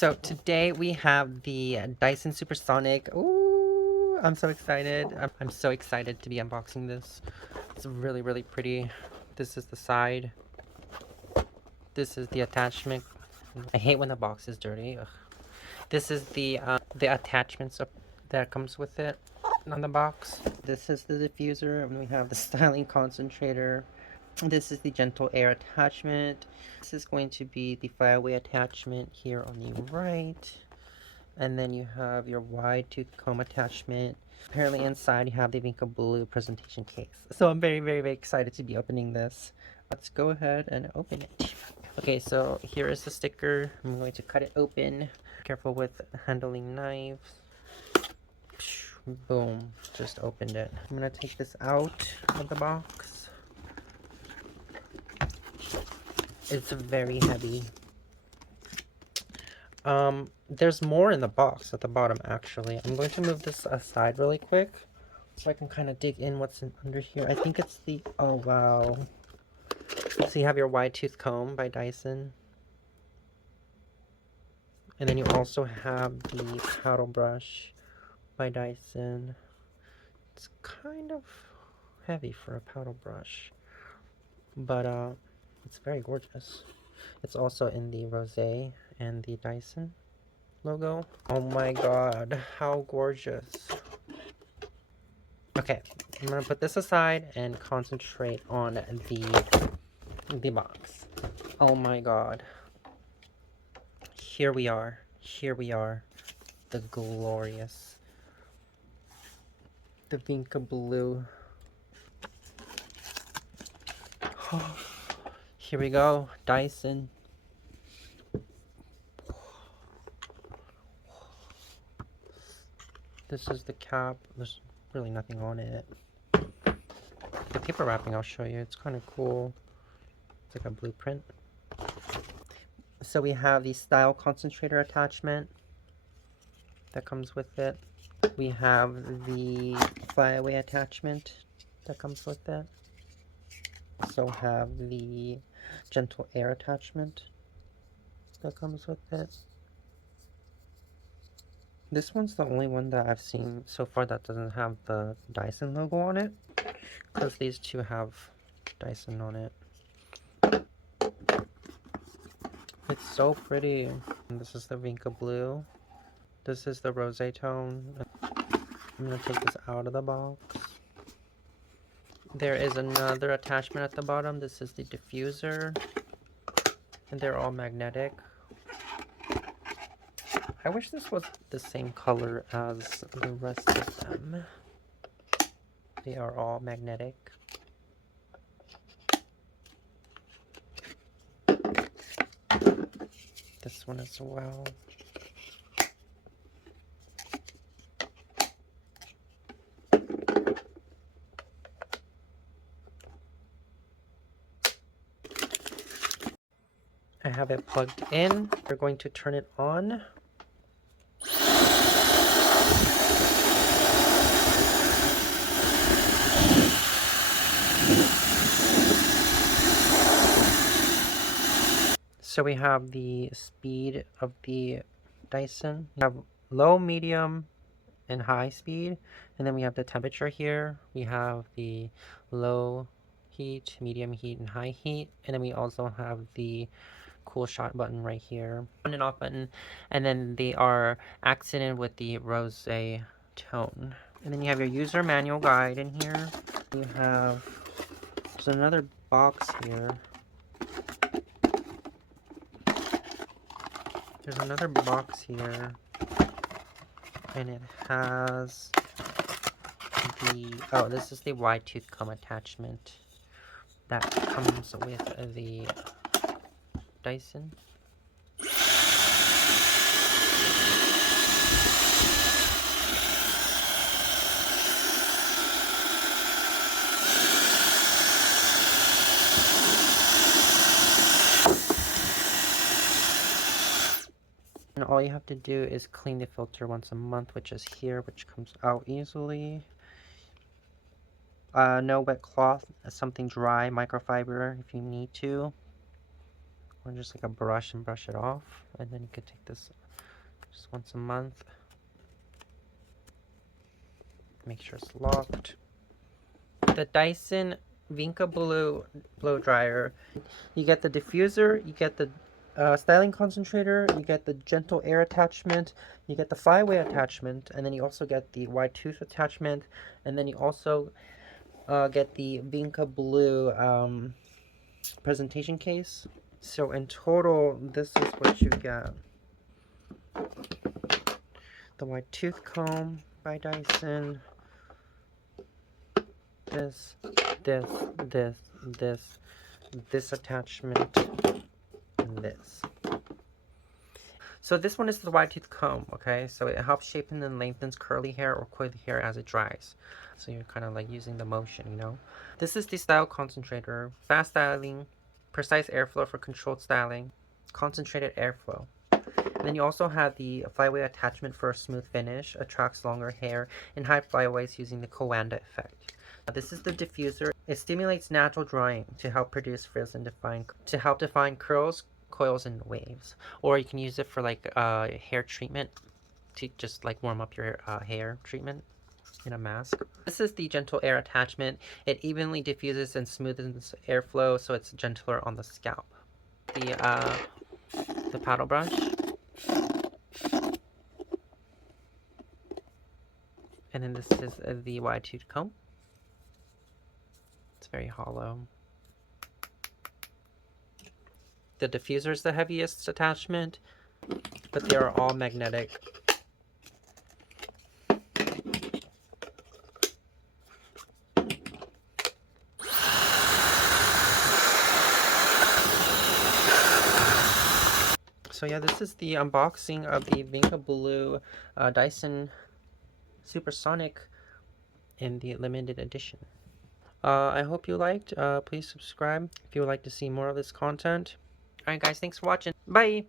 So today we have the Dyson Supersonic. Ooh, I'm so excited. I'm so excited to be unboxing this. It's really, really pretty. This is the side. This is the attachment. I hate when the box is dirty. Ugh. This is the attachments that comes with it on the box. This is the diffuser, and we have the styling concentrator. This is the gentle air attachment. This is going to be the flyaway attachment here on the right. And then you have your wide tooth comb attachment. Apparently inside you have the Vinca blue presentation case. So I'm very, very, very excited to be opening this. Let's go ahead and open it. Okay, so here is the sticker. I'm going to cut it open. Careful with handling knives. Boom, just opened it. I'm gonna take this out of the box. It's very heavy. There's more in the box at the bottom, actually. I'm going to move this aside really quick so I can kind of dig in what's under here. I think it's the, oh wow. So you have your wide tooth comb by Dyson. And then you also have the paddle brush by Dyson. It's kind of heavy for a paddle brush, but it's very gorgeous. It's also in the rosé and the Dyson logo. Oh my god, how gorgeous. Okay, I'm gonna put this aside and concentrate on the box. Oh my god. Here we are. Here we are. The glorious. The Vinca blue. Here we go. Dyson. This is the cap. There's really nothing on it. The paper wrapping I'll show you. It's kind of cool. It's like a blueprint. So we have the style concentrator attachment that comes with it. We have the flyaway attachment that comes with it. Also have the gentle air attachment that comes with it. This one's the only one that I've seen so far that doesn't have the Dyson logo on it, because these two have Dyson on it. It's so pretty. And this is the Vinca blue. This is the rosé tone. I'm gonna take this out of the box. There is another attachment at the bottom. This is the diffuser. And they're all magnetic. I wish this was the same color as the rest of them. They are all magnetic. This one as well. I have it plugged in. We're going to turn it on. So we have the speed of the Dyson. We have low, medium, and high speed. And then we have the temperature here. We have the low heat, medium heat, and high heat. And then we also have the cool shot button right here. On and off button. And then they are accented with the rosé tone. And then you have your user manual guide in here. You have, there's another box here. There's another box here, and it has the, oh, this is the wide tooth comb attachment that comes with the Dyson. And all you have to do is clean the filter once a month, which is here, which comes out easily. No wet cloth, something dry, microfiber if you need to. Or just like a brush and brush it off. and then you could take this just once a month. Make sure it's locked. The Dyson Vinca Blue blow dryer. You get the diffuser, you get the styling concentrator, you get the gentle air attachment, you get the flyway attachment, and then you also get the wide tooth attachment, and then you also get the Vinca Blue presentation case. So in total, this is what you get. The wide tooth comb by Dyson. This attachment, and this. So this one is the wide tooth comb, okay? So it helps shape and lengthens curly hair or coily hair as it dries. So you're kind of like using the motion, you know? This is the style concentrator, fast styling, precise airflow for controlled styling, concentrated airflow. And then you also have the flyway attachment for a smooth finish, attracts longer hair, and high flyaways using the Coanda effect. This is the diffuser. It stimulates natural drying to help produce frizz and define curls, coils, and waves. Or you can use it for like hair treatment to just like warm up your hair treatment in a mask. This is the gentle air attachment. It evenly diffuses and smoothens airflow so it's gentler on the scalp. The paddle brush. And then this is the wide tooth comb. It's very hollow. The diffuser is the heaviest attachment, but they are all magnetic. So yeah, this is the unboxing of the Vinca Blue Dyson Supersonic in the limited edition. I hope you liked. Please subscribe if you would like to see more of this content. Alright guys, thanks for watching. Bye!